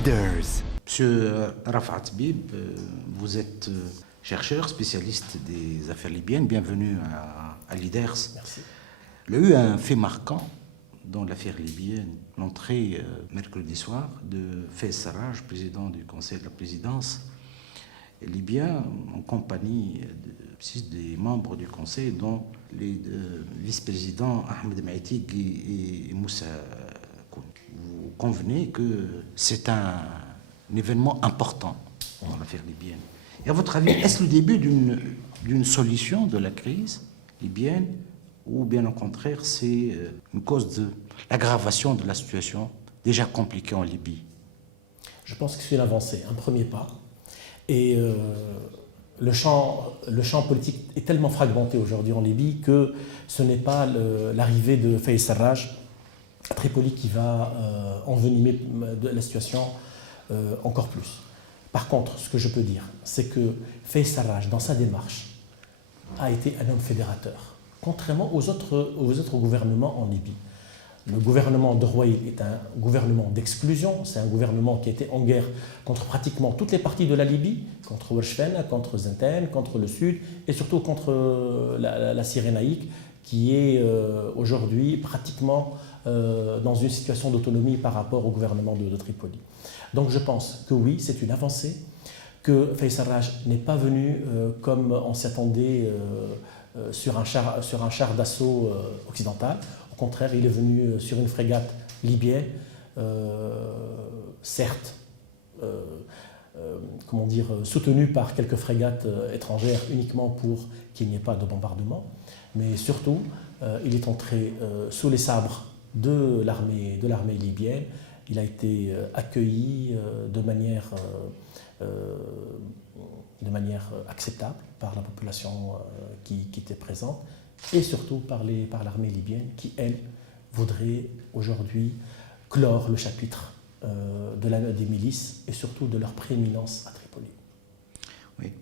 Leaders. Monsieur Rafat Bib, vous êtes chercheur, spécialiste des affaires libyennes. Bienvenue à Leaders. Merci. Il y a eu un fait marquant dans l'affaire libyenne, l'entrée mercredi soir de Fayez Sarraj, président du Conseil de la présidence libyen, en compagnie de 6 des membres du Conseil, dont les vice-présidents Ahmed Maïtig et Moussa Koun. Vous convenez que c'est un événement important dans l'affaire libyenne. Et à votre avis, est-ce le début d'une solution de la crise libyenne, ou bien au contraire, c'est une cause de l'aggravation de la situation déjà compliquée en Libye? Je pense que c'est une avancée, un premier pas. Et le champ politique est tellement fragmenté aujourd'hui en Libye que ce n'est pas l'arrivée de Fayez Sarraj à Tripoli qui va envenimer la situation encore plus. Par contre, ce que je peux dire, c'est que Fayez Sarraj, dans sa démarche, a été un homme fédérateur, contrairement aux autres gouvernements en Libye. Le gouvernement de Rouaïl est un gouvernement d'exclusion, c'est un gouvernement qui a été en guerre contre pratiquement toutes les parties de la Libye, contre Wershfen, contre Zenten, contre le Sud et surtout contre la Cyrénaïque, qui est aujourd'hui pratiquement dans une situation d'autonomie par rapport au gouvernement de Tripoli. Donc je pense que oui, c'est une avancée, que Fayez Sarraj n'est pas venu comme on s'attendait sur un char d'assaut occidental. Au contraire, il est venu sur une frégate libyenne, certes, soutenue par quelques frégates étrangères uniquement pour qu'il n'y ait pas de bombardement, mais surtout, il est entré sous les sabres de l'armée libyenne. Il a été accueilli de manière acceptable par la population qui était présente, et surtout par l'armée libyenne qui, elle, voudrait aujourd'hui clore le chapitre des milices et surtout de leur prééminence à Tripoli. Oui.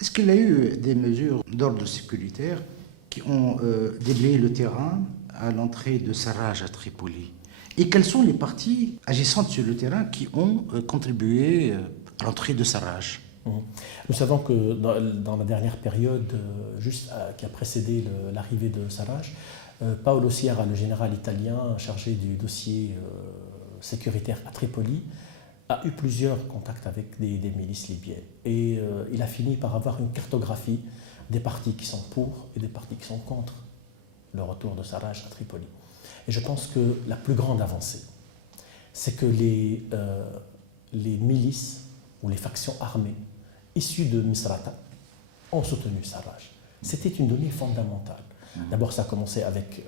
Est-ce qu'il y a eu des mesures d'ordre sécuritaire qui ont déblayé le terrain à l'entrée de Sarraj à Tripoli? Et quelles sont les parties agissantes sur le terrain qui ont contribué à l'entrée de Sarraj? Nous savons que dans la dernière période, qui a précédé l'arrivée de Sarraj, Paolo Sierra, le général italien chargé du dossier sécuritaire à Tripoli, a eu plusieurs contacts avec des milices libyennes. Et il a fini par avoir une cartographie des partis qui sont pour et des partis qui sont contre le retour de Sarraj à Tripoli. Et je pense que la plus grande avancée, c'est que les milices ou les factions armées issues de Misrata ont soutenu Sarraj. C'était une donnée fondamentale. D'abord, ça a commencé avec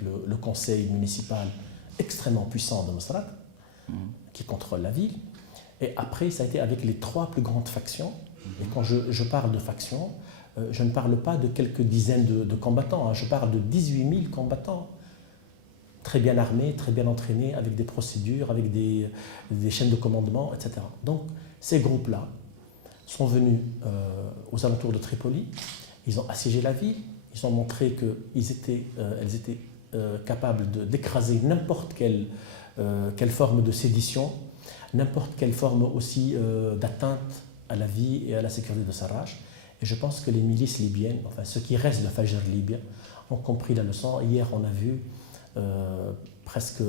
le conseil municipal extrêmement puissant de Misrata, qui contrôle la ville. Et après, ça a été avec les 3 plus grandes factions. Et quand je parle de factions, je ne parle pas de quelques dizaines de combattants, je parle de 18 000 combattants, très bien armés, très bien entraînés, avec des procédures, avec des chaînes de commandement, etc. Donc, ces groupes-là sont venus aux alentours de Tripoli, ils ont assiégé la ville, ils ont montré qu'elles étaient capables d'écraser n'importe quelle forme de sédition, n'importe quelle forme aussi d'atteinte à la vie et à la sécurité de Sarraj. Et je pense que les milices libyennes, enfin ceux qui restent de Fajr libyen, ont compris la leçon. Hier, on a vu presque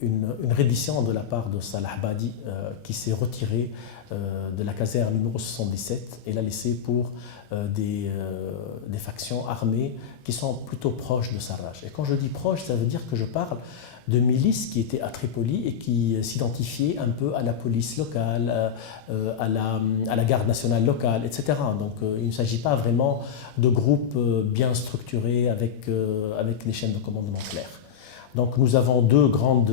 une reddition de la part de Salah Badi qui s'est retiré de la caserne numéro 77 et l'a laissé pour des factions armées qui sont plutôt proches de Sarraj. Et quand je dis proche, ça veut dire que je parle de milices qui étaient à Tripoli et qui s'identifiaient un peu à la police locale, à la garde nationale locale, etc. Donc il ne s'agit pas vraiment de groupes bien structurés avec des chaînes de commandement claires. Donc nous avons deux grandes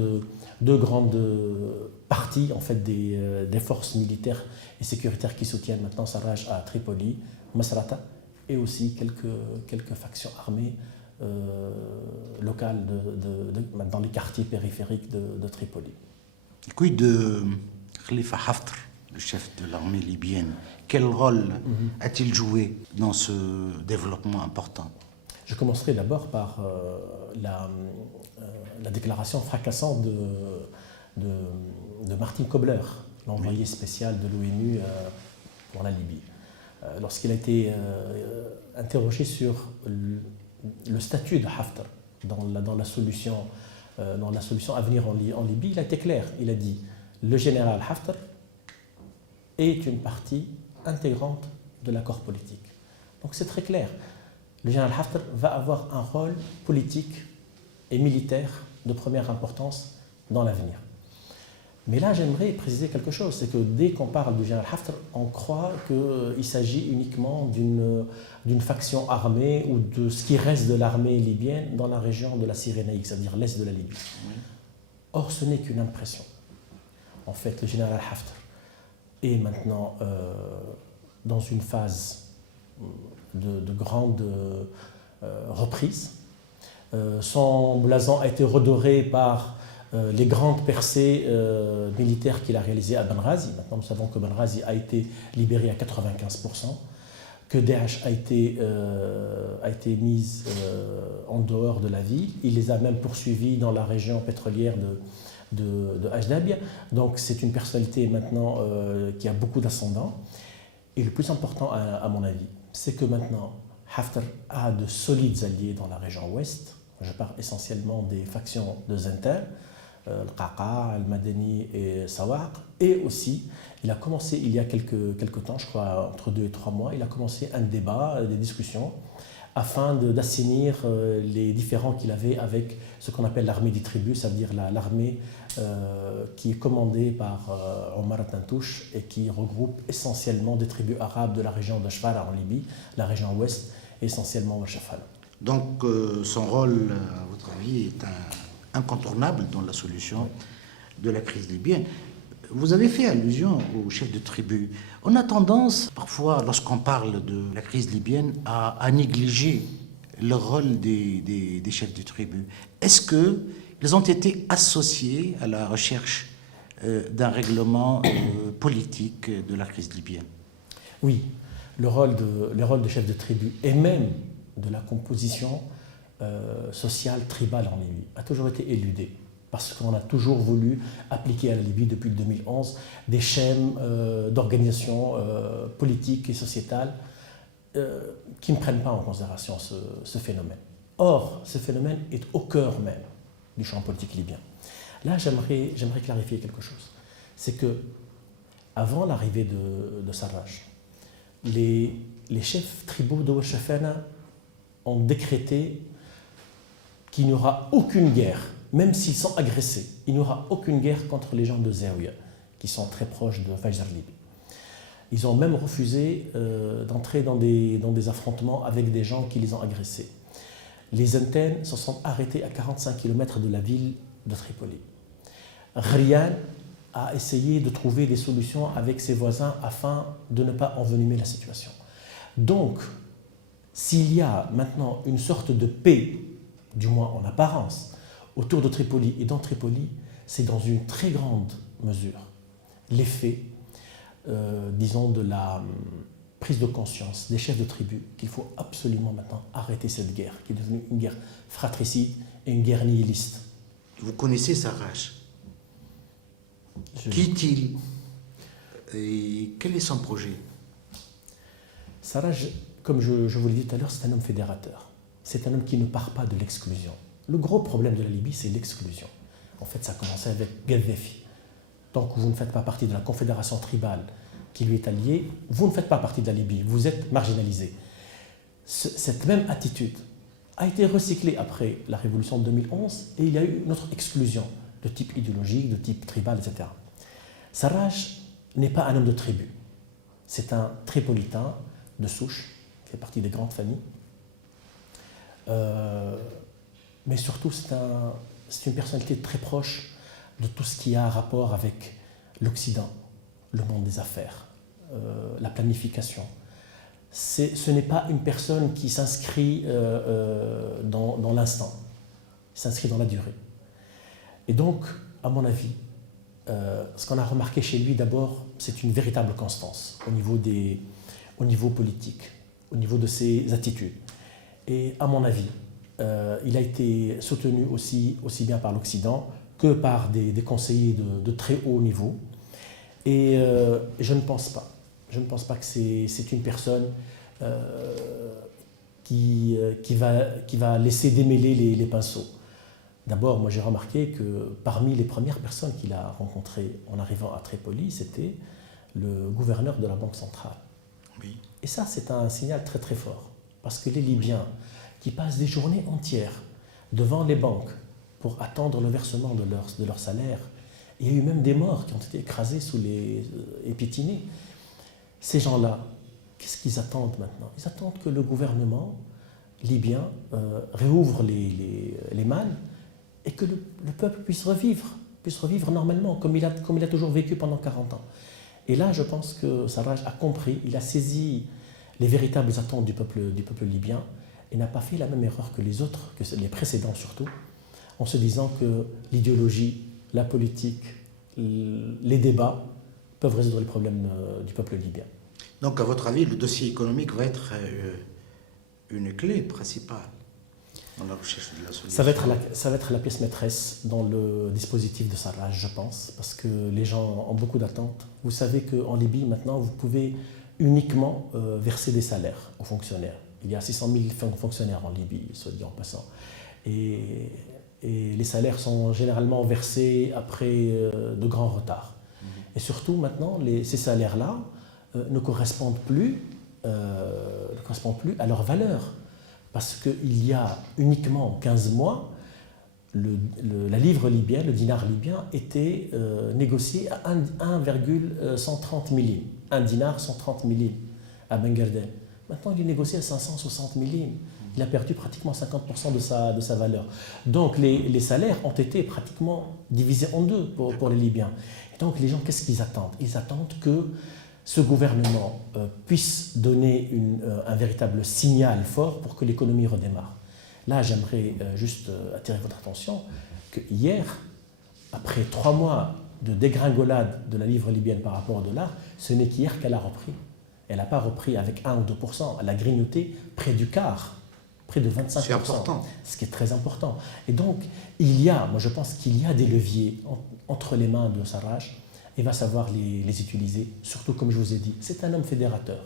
parties en fait, des forces militaires et sécuritaires qui soutiennent maintenant Sarraj à Tripoli, Masrata, et aussi quelques factions armées locales dans les quartiers périphériques de Tripoli. Quid de Khalifa Haftar, le chef de l'armée libyenne? Quel rôle a-t-il joué dans ce développement important? Je commencerai d'abord par la déclaration fracassante Martin Kobler, l'envoyé spécial de l'ONU pour la Libye. Lorsqu'il a été interrogé sur le statut de Haftar dans la solution à venir en Libye, il a été clair. Il a dit « Le général Haftar est une partie intégrante de l'accord politique ». Donc c'est très clair. Le général Haftar va avoir un rôle politique et militaire de première importance dans l'avenir. Mais là, j'aimerais préciser quelque chose, c'est que dès qu'on parle du général Haftar, on croit qu'il s'agit uniquement d'une faction armée ou de ce qui reste de l'armée libyenne dans la région de la Cyrénaïque, c'est-à-dire l'est de la Libye. Or, ce n'est qu'une impression. En fait, le général Haftar est maintenant dans une phase de grande reprise. Son blason a été redoré par les grandes percées militaires qu'il a réalisées à Benghazi. Maintenant, nous savons que Benghazi a été libéré à 95%, que Daesh a été mise en dehors de la ville. Il les a même poursuivis dans la région pétrolière de Ajdabia. Donc, c'est une personnalité maintenant qui a beaucoup d'ascendant. Et le plus important, à mon avis, c'est que maintenant, Haftar a de solides alliés dans la région ouest. Je parle essentiellement des factions de Zintan, le Qaqa, le Madani et Sawaq. Et aussi, il a commencé il y a quelques temps, je crois entre 2 et 3 mois, il a commencé un débat, des discussions, afin d'assainir les différends qu'il avait avec ce qu'on appelle l'armée des tribus, c'est-à-dire l'armée qui est commandée par Omar Tantouche et qui regroupe essentiellement des tribus arabes de la région de Shfara en Libye, la région ouest, essentiellement Washafal. Donc son rôle, à votre avis, est incontournable dans la solution de la crise libyenne. Vous avez fait allusion aux chefs de tribu. On a tendance, parfois, lorsqu'on parle de la crise libyenne, à négliger le rôle des chefs de tribu. Est-ce qu'ils ont été associés à la recherche d'un règlement politique de la crise libyenne? Oui, le rôle de chefs de tribu et même de la composition sociale tribale en Libye a toujours été éludé. Parce qu'on a toujours voulu appliquer à la Libye depuis 2011 des schèmes d'organisation politique et sociétale qui ne prennent pas en considération ce phénomène. Or, ce phénomène est au cœur même du champ politique libyen. Là, j'aimerais clarifier quelque chose. C'est que, avant l'arrivée de Sarraj, les chefs tribaux de Washafana ont décrété qu'il n'y aura aucune guerre, même s'ils sont agressés, il n'y aura aucune guerre contre les gens de Zawiya, qui sont très proches de Fajr Libye. Ils ont même refusé d'entrer dans des affrontements avec des gens qui les ont agressés. Les Zintan se sont arrêtés à 45 km de la ville de Tripoli. Riyad a essayé de trouver des solutions avec ses voisins afin de ne pas envenimer la situation. Donc, s'il y a maintenant une sorte de paix, du moins en apparence, autour de Tripoli et dans Tripoli, c'est dans une très grande mesure l'effet, disons, de la prise de conscience des chefs de tribu qu'il faut absolument maintenant arrêter cette guerre, qui est devenue une guerre fratricide et une guerre nihiliste. Vous connaissez Sarraj. Qui est-il et quel est son projet? Sarraj, comme je vous l'ai dit tout à l'heure, c'est un homme fédérateur. C'est un homme qui ne part pas de l'exclusion. Le gros problème de la Libye, c'est l'exclusion. En fait, ça a commencé avec Gaddafi. Tant que vous ne faites pas partie de la confédération tribale qui lui est alliée, vous ne faites pas partie de la Libye, vous êtes marginalisé. Cette même attitude a été recyclée après la révolution de 2011 et il y a eu une autre exclusion de type idéologique, de type tribal, etc. Sarraj n'est pas un homme de tribu. C'est un tripolitain de souche, qui fait partie des grandes familles. Mais surtout, c'est une personnalité très proche de tout ce qui a rapport avec l'Occident, le monde des affaires, la planification. Ce n'est pas une personne qui s'inscrit dans l'instant, il s'inscrit dans la durée. Et donc, à mon avis, ce qu'on a remarqué chez lui, d'abord, c'est une véritable constance au niveau politique, au niveau de ses attitudes. Et à mon avis, il a été soutenu aussi bien par l'Occident que par des conseillers de très haut niveau. Et je ne pense pas. Je ne pense pas que c'est une personne qui va laisser démêler les pinceaux. D'abord, moi j'ai remarqué que parmi les premières personnes qu'il a rencontrées en arrivant à Tripoli, c'était le gouverneur de la Banque centrale. Oui. Et ça, c'est un signal très très fort. Parce que les Libyens qui passent des journées entières devant les banques pour attendre le versement de leur salaire, il y a eu même des morts qui ont été écrasés sous et piétinés. Ces gens-là, qu'est-ce qu'ils attendent maintenant? Ils attendent que le gouvernement libyen réouvre les mannes et que le peuple puisse revivre normalement, comme il a toujours vécu pendant 40 ans. Et là, je pense que Sarraj a compris, il a saisi les véritables attentes du peuple libyen et n'a pas fait la même erreur que les autres, que les précédents surtout, en se disant que l'idéologie, la politique, les débats peuvent résoudre les problèmes du peuple libyen. Donc, à votre avis, le dossier économique va être une clé principale dans la recherche de la solution? Ça va être la pièce maîtresse dans le dispositif de Sarraj, je pense, parce que les gens ont beaucoup d'attentes. Vous savez qu'en Libye, maintenant, vous pouvez uniquement verser des salaires aux fonctionnaires. Il y a 600 000 fonctionnaires en Libye, soit dit en passant. Et les salaires sont généralement versés après de grands retards. Et surtout, maintenant, ces salaires-là ne correspondent plus à leur valeur. Parce qu'il y a uniquement 15 mois, la livre libyenne, le dinar libyen, était négocié à 1,130 millim. Un dinar, 130 millim à Ben Guerdel. Maintenant, il est négocié à 560 millim. Il a perdu pratiquement 50% de sa valeur. Donc, les salaires ont été pratiquement divisés en deux pour les Libyens. Et donc, les gens, qu'est-ce qu'ils attendent? Ils attendent que ce gouvernement puisse donner un véritable signal fort pour que l'économie redémarre. Là, j'aimerais juste attirer votre attention que hier, après 3 mois de dégringolade de la livre libyenne par rapport au dollar, ce n'est qu'hier qu'elle a repris. Elle n'a pas repris avec 1 ou 2%, elle a grignoté près du quart, près de 25%. C'est important. Ce qui est très important. Et donc, moi je pense qu'il y a des leviers entre les mains de Sarraj. Il va savoir les utiliser, surtout comme je vous ai dit, c'est un homme fédérateur.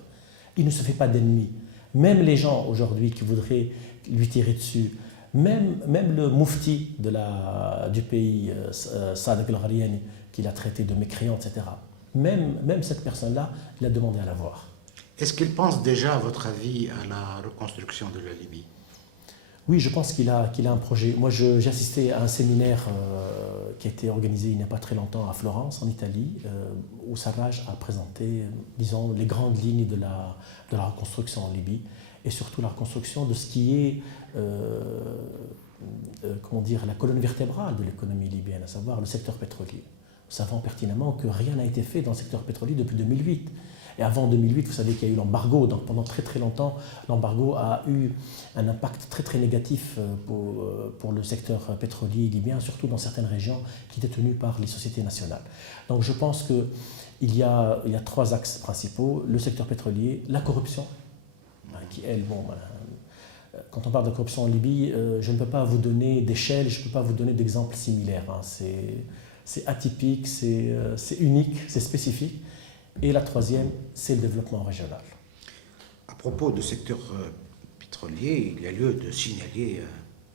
Il ne se fait pas d'ennemis. Même les gens aujourd'hui qui voudraient lui tirer dessus, même le moufti du pays, Saad al-Ghariani, qu'il a traité de mécréant, etc., même cette personne-là, il a demandé à la voir. Est-ce qu'il pense déjà, à votre avis, à la reconstruction de la Libye? Oui, je pense qu'il a un projet. Moi, j'ai assisté à un séminaire qui a été organisé il n'y a pas très longtemps à Florence, en Italie, où Sarraj a présenté, disons, les grandes lignes de la reconstruction en Libye, et surtout la reconstruction de ce qui est, la colonne vertébrale de l'économie libyenne, à savoir le secteur pétrolier. Nous savons pertinemment que rien n'a été fait dans le secteur pétrolier depuis 2008. Et avant 2008, vous savez qu'il y a eu l'embargo. Donc pendant très très longtemps, l'embargo a eu un impact très très négatif pour le secteur pétrolier libyen, surtout dans certaines régions qui étaient tenues par les sociétés nationales. Donc je pense qu'il y a 3 axes principaux. Le secteur pétrolier, la corruption, qui elle, quand on parle de corruption en Libye, je ne peux pas vous donner d'échelle, je ne peux pas vous donner d'exemples similaires. C'est atypique, c'est unique, c'est spécifique. Et la troisième, c'est le développement régional. À propos du secteur pétrolier, il y a lieu de signaler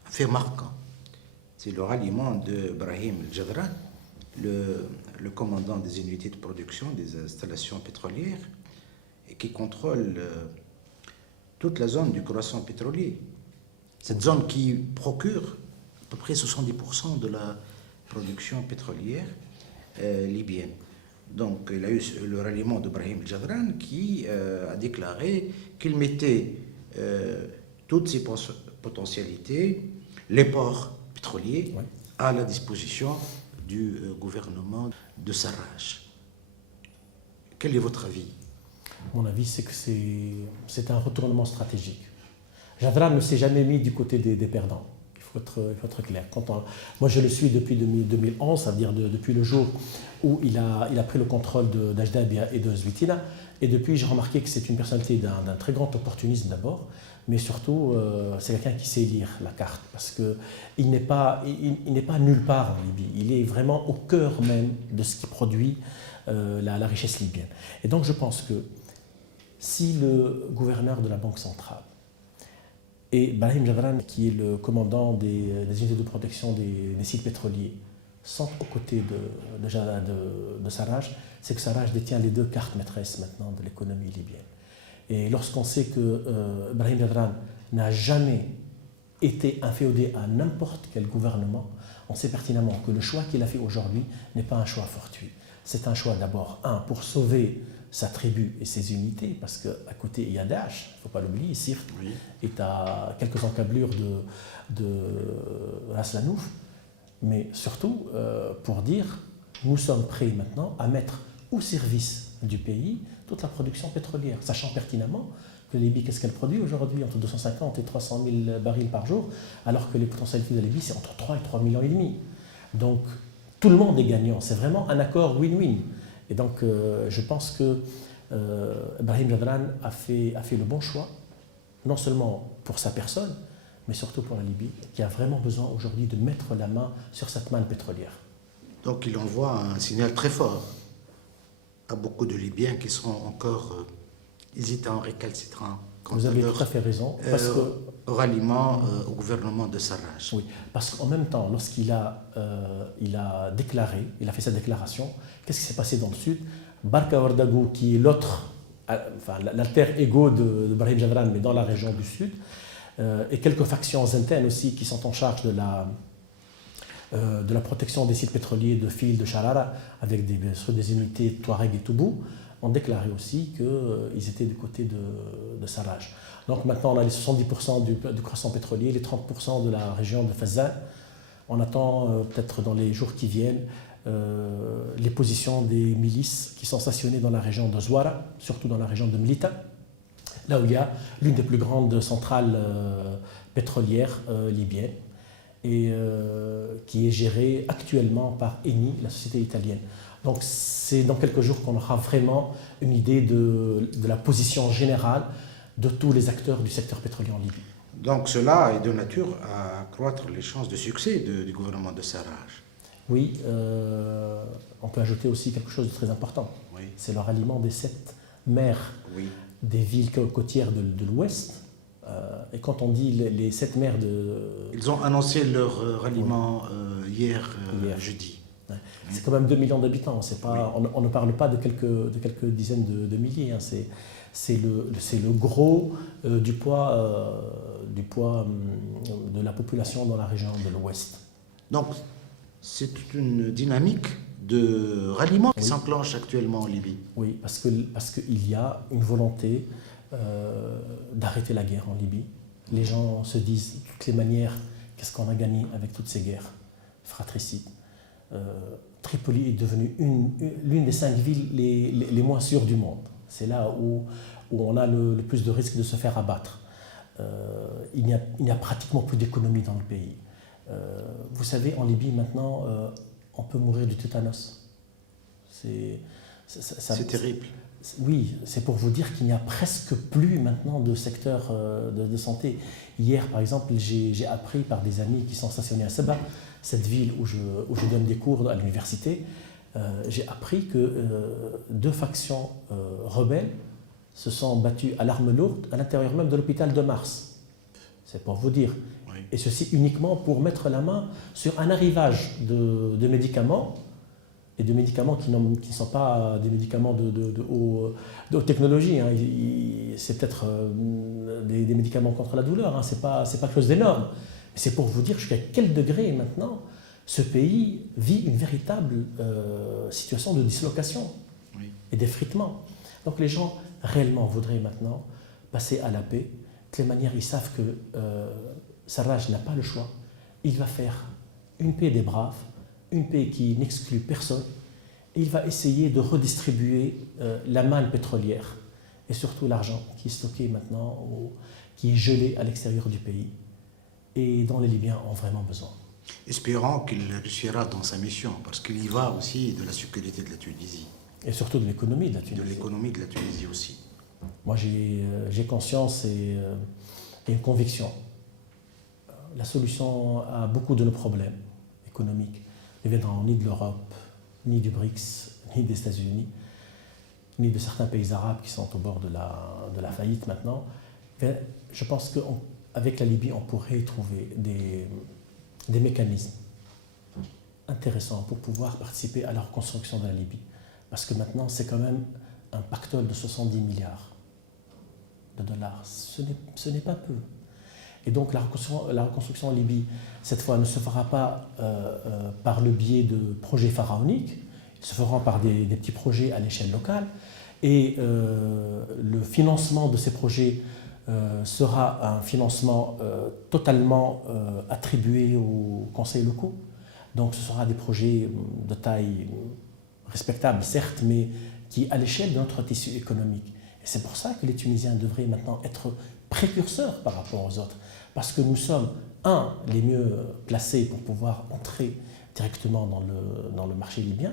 un fait marquant. C'est le ralliement de Brahim El-Jadran, le commandant des unités de production des installations pétrolières, et qui contrôle toute la zone du croissant pétrolier. Cette zone qui procure à peu près 70% de la production pétrolière libyenne. Donc, il a eu le ralliement de Brahim El-Jadran qui a déclaré qu'il mettait toutes ses potentialités, les ports pétroliers, à la disposition du gouvernement de Sarraj. Quel est votre avis? Mon avis, c'est que c'est un retournement stratégique. Jadran ne s'est jamais mis du côté des perdants. Il faut être clair. Moi, je le suis depuis 2011, ça veut dire depuis le jour où il a pris le contrôle d'Ajdabia et de Zwitina. Et depuis, j'ai remarqué que c'est une personnalité d'un très grand opportunisme d'abord, mais surtout, c'est quelqu'un qui sait lire la carte, parce qu'il n'est pas nulle part en Libye. Il est vraiment au cœur même de ce qui produit la richesse libyenne. Et donc, je pense que si le gouverneur de la Banque centrale et Brahim Jabran, qui est le commandant des unités de protection des sites pétroliers, sont aux côtés de Sarraj, c'est que Sarraj détient les deux cartes maîtresses maintenant de l'économie libyenne. Et lorsqu'on sait que Brahim Jabran n'a jamais été inféodé à n'importe quel gouvernement, on sait pertinemment que le choix qu'il a fait aujourd'hui n'est pas un choix fortuit. C'est un choix d'abord, pour sauver sa tribu et ses unités, parce qu'à côté il y a Daesh, il ne faut pas l'oublier, Sirte est à quelques encablures de Ras Lanouf, mais surtout pour dire nous sommes prêts maintenant à mettre au service du pays toute la production pétrolière, sachant pertinemment que la Libye, qu'est-ce qu'elle produit aujourd'hui, entre 250 et 300 000 barils par jour, alors que les potentialités de la Libye, c'est entre 3 et 3,5 millions. Donc tout le monde est gagnant, c'est vraiment un accord win-win. Et donc, je pense que Brahim Jabran a fait le bon choix, non seulement pour sa personne, mais surtout pour la Libye, qui a vraiment besoin aujourd'hui de mettre la main sur cette manne pétrolière. Donc, il envoie un signal très fort à beaucoup de Libyens qui seront encore hésitants, récalcitrants. Vous avez tout à fait raison. Au ralliement au gouvernement de Sarraj. Oui, parce qu'en même temps, lorsqu'il a fait sa déclaration, qu'est-ce qui s'est passé dans le sud? Barka Ouagadougou, qui est l'alter ego de Brahim Jabran, mais dans la région du sud, et quelques factions internes aussi qui sont en charge de la protection des sites pétroliers de Fil, de Charara, avec des unités Touareg et Toubou, ont déclaré aussi qu'ils étaient du côté de Sarraj. Donc maintenant, on a les 70% du croissant pétrolier, les 30% de la région de Fezzan. On attend peut-être dans les jours qui viennent les positions des milices qui sont stationnées dans la région de Zouara, surtout dans la région de Mlita, là où il y a l'une des plus grandes centrales pétrolières libyennes, et qui est gérée actuellement par Eni, la société italienne. Donc c'est dans quelques jours qu'on aura vraiment une idée de la position générale de tous les acteurs du secteur pétrolier en Libye. Donc cela est de nature à accroître les chances de succès du gouvernement de Sarraj. Oui, on peut ajouter aussi quelque chose de très important. Oui. C'est le ralliement des 7 maires des villes côtières de l'Ouest. Et quand on dit les 7 maires de... Ils ont annoncé leur ralliement hier, jeudi. C'est quand même 2 millions d'habitants. On ne parle pas de quelques dizaines de milliers. Hein. C'est le gros du poids de la population dans la région de l'Ouest. Donc, c'est une dynamique de ralliement qui s'enclenche actuellement en Libye. Oui, parce qu'il y a une volonté d'arrêter la guerre en Libye. Les gens se disent de toutes les manières, qu'est-ce qu'on a gagné avec toutes ces guerres fratricides. Tripoli est devenue l'une des 5 villes les moins sûres du monde. C'est là où on a le plus de risques de se faire abattre. Il n'y a pratiquement plus d'économie dans le pays. Vous savez, en Libye maintenant, on peut mourir du tétanos. C'est terrible. Oui, c'est pour vous dire qu'il n'y a presque plus maintenant de secteur de santé. Hier, par exemple, j'ai appris par des amis qui sont stationnés à Seba, cette ville où je donne des cours à l'université, j'ai appris que 2 factions rebelles se sont battues à l'arme lourde à l'intérieur même de l'hôpital de Mars. C'est pour vous dire. Oui. Et ceci uniquement pour mettre la main sur un arrivage de médicaments, et de médicaments qui ne sont pas des médicaments de haute technologie. Hein. C'est peut-être des médicaments contre la douleur, hein. C'est pas quelque chose d'énorme. C'est pour vous dire jusqu'à quel degré maintenant ce pays vit une véritable situation de dislocation et d'effritement. Donc les gens réellement voudraient maintenant passer à la paix. De toutes les manières, ils savent que Sarraj n'a pas le choix. Il va faire une paix des braves, une paix qui n'exclut personne, et il va essayer de redistribuer la manne pétrolière et surtout l'argent qui est stocké maintenant, qui est gelé à l'extérieur du pays. et dont les Libyens ont vraiment besoin. Espérons qu'il réussira dans sa mission, parce qu'il y va aussi de la sécurité de la Tunisie. Et surtout de l'économie de la Tunisie. De l'économie de la Tunisie aussi. Moi, j'ai conscience et une conviction. La solution à beaucoup de nos problèmes économiques ne viendra ni de l'Europe, ni du BRICS, ni des États-Unis, ni de certains pays arabes qui sont au bord de la faillite maintenant. Mais je pense qu'avec la Libye, on pourrait trouver des mécanismes intéressants pour pouvoir participer à la reconstruction de la Libye. Parce que maintenant, c'est quand même un pactole de 70 milliards de dollars. Ce n'est pas peu. Et donc la reconstruction en Libye, cette fois, ne se fera pas par le biais de projets pharaoniques, il se fera par des petits projets à l'échelle locale. Et le financement de ces projets sera un financement totalement attribué aux conseils locaux. Donc ce sera des projets de taille respectable, certes, mais qui à l'échelle de notre tissu économique. Et c'est pour ça que les Tunisiens devraient maintenant être précurseurs par rapport aux autres. Parce que nous sommes, les mieux placés pour pouvoir entrer directement dans le marché libyen,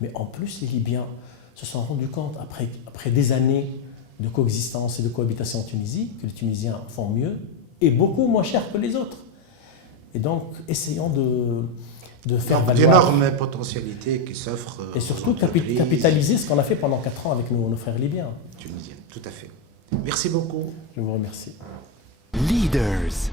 mais en plus, les Libyens se sont rendus compte, après des années de coexistence et de cohabitation en Tunisie, que les Tunisiens font mieux et beaucoup moins cher que les autres. Et donc, essayons de faire valoir... D'énormes potentialités qui s'offrent. Et surtout capitaliser ce qu'on a fait pendant 4 ans avec nos frères libyens. Tunisiens, tout à fait. Merci beaucoup. Je vous remercie. Leaders.